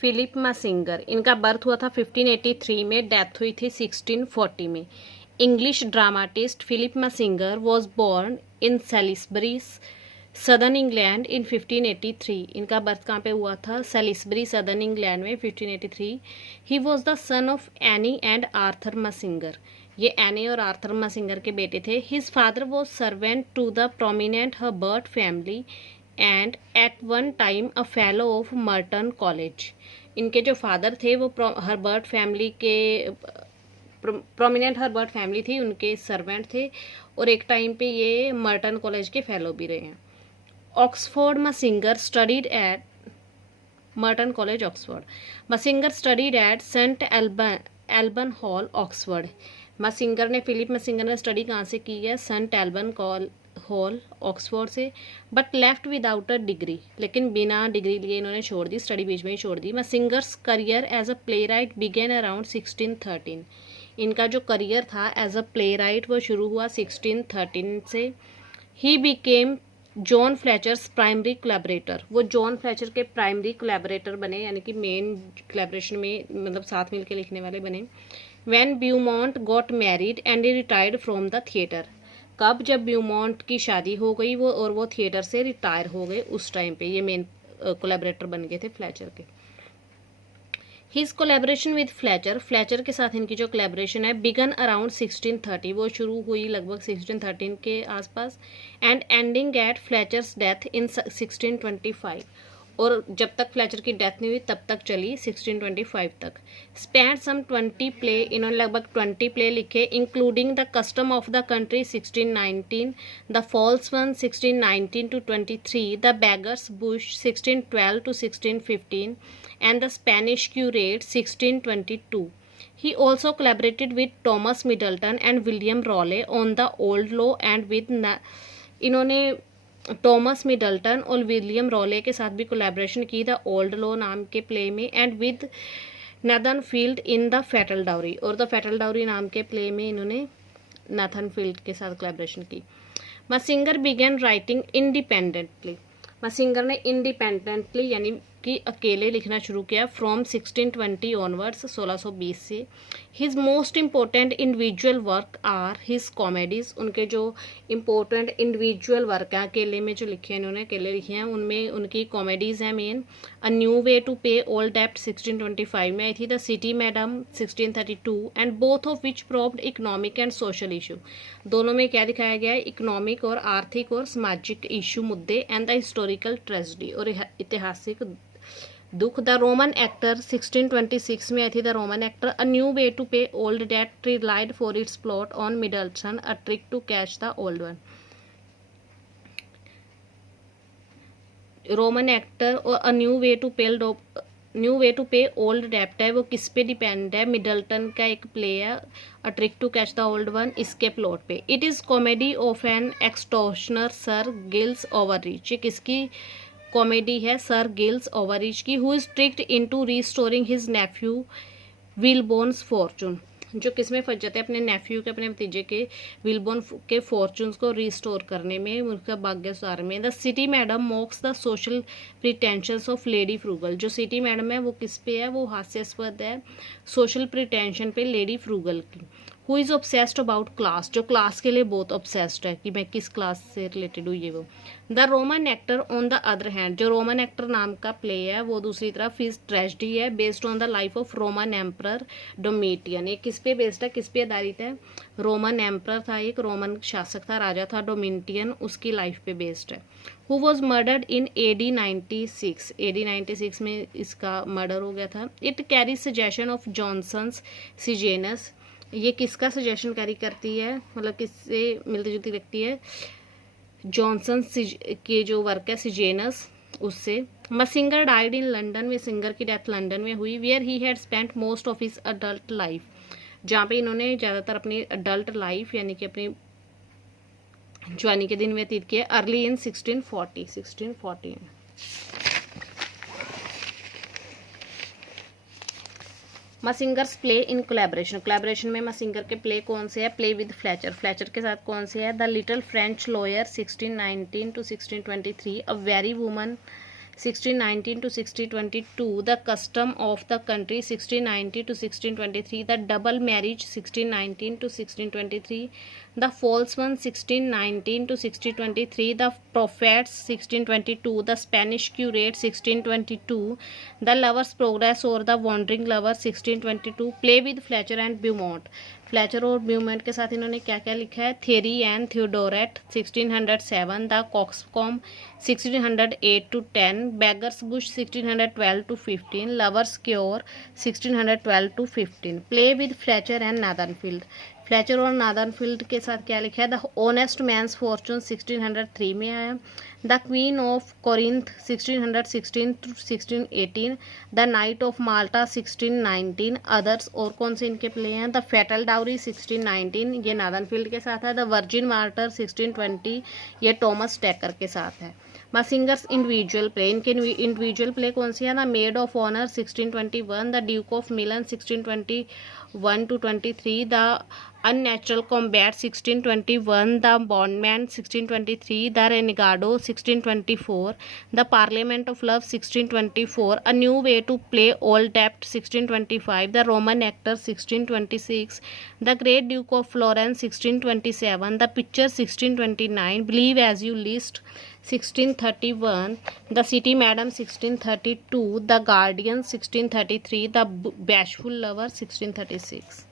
Philip मैसिंगर, इनका birth हुआ था 1583 में, डेथ हुई थी 1640 में। English dramatist Philip Massinger was born in Salisbury, southern England in 1583। इनका बर्थ कहाँ पे हुआ था? सेलिसबरी, सदर्न इंग्लैंड में 1583। He was the son of Anne and Arthur Massinger. ये एनी और आर्थर मैसिंगर के बेटे थे। His father was servant to the prominent Herbert family and at one time a fellow of Merton college. इनके जो father थे वो Herbert family के प्रोमिनेंट हर्बर्ट फैमिली थी, उनके सर्वेंट थे, और एक टाइम पे ये मर्टन कॉलेज के फेलो भी रहे हैं। Oxford Massinger studied at Merton college, Oxford. Massinger studied at Saint Alban Hall, Oxford. Massinger ने, फिलिप मैसिंगर ने स्टडी कहाँ से की है? सेंट एल्बन हॉल, ऑक्सफोर्ड से। But left without a degree, लेकिन बिना डिग्री लिए इन्होंने छोड़ दी, स्टडी बीच में ही छोड़ दी। Massinger's career as a playwright began around 1613। इनका जो करियर था एज अ प्ले राइट वो शुरू हुआ 1613 से। He became John Fletcher's primary collaborator, वो जॉन फ्लेचर के प्राइमरी कोलैबोरेटर बने, यानी कि मेन कोलैबोरेशन में मतलब साथ मिलकर लिखने वाले बने। When Beaumont got married and he retired from the theatre. कब? जब ब्यूमॉन्ट की शादी हो गई वो, और वो थिएटर से रिटायर हो गए, उस टाइम पे ये मेन कोलैबोरेटर बन गए थे फ्लेचर के। His collaboration with Fletcher, Fletcher के साथ इनकी जो कोलैबोरेशन है बिगन अराउंड 1630, वो शुरू हुई लगभग 1613 के आसपास, and ending at Fletcher's death in 1625, और जब तक फ्लेचर की डेथ नहीं हुई तब तक चली 1625 तक। स्पेंड सम 20 प्ले, इन्होंने लगभग 20 प्ले लिखे, including the custom of the country 1619, the false one 1619 to 23, the beggars bush 1612 to 1615, and the Spanish Curate 1622. He also collaborated with Thomas Middleton and William Raleigh on the Old Law and with इन्होंने Thomas Middleton और William रॉले के साथ भी collaboration की the old law नाम के play में, and with Nathan field in the fatal dowry, और द फैटल डाउरी नाम के प्ले में इन्होंने नाथन फील्ड के साथ कोलैबोरेशन की। मैसिंगर बिगेन राइटिंग इंडिपेंडेंटली, मैसिंगर ने इंडिपेंडेंटली यानी कि अकेले लिखना शुरू किया फ्रॉम 1620 ऑनवर्ड्स, 1620 से। His most important individual work are his comedies, उनके जो इम्पोर्टेंट इंडिविजुअल वर्क हैं अकेले में जो लिखे हैं इन्होंने, अकेले लिखे हैं, उनमें उनकी कॉमेडीज़ हैं मेन। A new way to pay old डेप्ट 1625 में आई थी, the city madam 1632, and both of which proved economic and social issue. दोनों में क्या दिखाया गया है? इकोनॉमिक और आर्थिक और सामाजिक इशू मुद्दे, एंड द हिस्टोरिकल ट्रेजेडी, और ऐतिहासिक दुख। द रोमन एक्टर 1626 में आई थी, the Roman actor. A new way to pay old debt relied for its plot on Middleton, a trick to catch the old one. Roman actor और a new way to pay old डेप्ट है, वो किस पे depend है? Middleton का एक play है, a trick to catch the old one, इसके प्लॉट पे। It is comedy of an extortioner Sir Giles Overreach, ये किसकी कॉमेडी है? सर गिल्स ओवररीच की। Who is tricked into restoring his nephew Wellborn's fortune, जो किसमें फंस जाते हैं? अपने नेफ्यू के, अपने भतीजे के विलबोन के फॉर्चून्स को रिस्टोर करने में, उनका भाग्य सुधार में। The city madam mocks the social pretensions of lady Frugal, जो सिटी मैडम है वो किस पे है? वो हास्यास्पद है सोशल प्रिटेंशन पे लेडी फ्रूगल की। Who is obsessed about class, जो क्लास के लिए बहुत ऑब्सेस्ड है कि मैं किस क्लास से रिलेटेड हुई है वो। The Roman actor on the other hand, जो रोमन एक्टर नाम का प्ले है वो दूसरी तरफ इस ट्रेजेडी है based on the life of Roman emperor Domitian. ये किस पे बेस्ड है, किस पे आधारित है? रोमन एम्परर था, एक रोमन शासक था, राजा था डोमिटियन, उसकी लाइफ पे बेस्ड है। Who was murdered in AD 96, AD 96 में इसका मर्डर हो गया था। It carry suggestion of Jonson's Sejanus, ये किसका सजेशन कैरी करती है, मतलब किससे मिलती जुलती लगती है? जॉनसन के जो वर्क है सिजेनस, उससे। Massinger died in London, Massinger की डेथ लंदन में हुई। Where he had spent most of his adult life, जहाँ पे इन्होंने ज़्यादातर अपनी अडल्ट लाइफ यानी कि अपनी जवानी के दिन व्यतीत किए। अर्ली इन 1640 में। मैसिंगर्स प्ले इन कोलैबोरेशन, कोलैबोरेशन में मैसिंगर के प्ले कौन से है? प्ले विद फ्लेचर, फ्लेचर के साथ कौन से है? The little French lawyer 1619 to 1623, a very woman 1619 to 1622, the custom of the country 1690 to 1623, the double marriage 1619 to 1623, the false one 1619 to 1623, the prophets 1622, the Spanish curate 1622, the lover's progress or the wandering lover 1622, play with Fletcher and Beaumont. Fletcher और Beaumont के साथ इन्होंने क्या क्या लिखा है, Thierry and Theodoret 1607, the coxcomb 1608 to 10, beggars bush 1612 to 15, lovers cure 1612 to 15, play with Fletcher and Nathan Field. Fletcher और Nathan Field के साथ क्या लिखा है, द ऑनेस्ट मैन्स फॉर्चून 1603 में आया, the queen of Corinth 1616 to 1618, the night of Malta 1619, others और कौन से इनके प्ले हैं, द फैटल डाउरी 1619, ये नादनफील्ड के साथ है, द वर्जिन मार्टर 1620, ये टॉमस टैकर के साथ है। मासिंगर्स इंडिविजुअल प्ले, इनके इंडिविजुअल प्ले कौन सी है, the maid of honour 1621, the duke of Milan 1621 to 23, the unnatural combat 1621, the bondman 1623, the renegado 1624, the parliament of love 1624, a new way to play old डेप्ट 1625, the Roman actor 1626, the great duke of Florence 1627, the picture 1629, believe as you list 1631, the city madam 1632, the guardian 1633, the bashful lover 1636।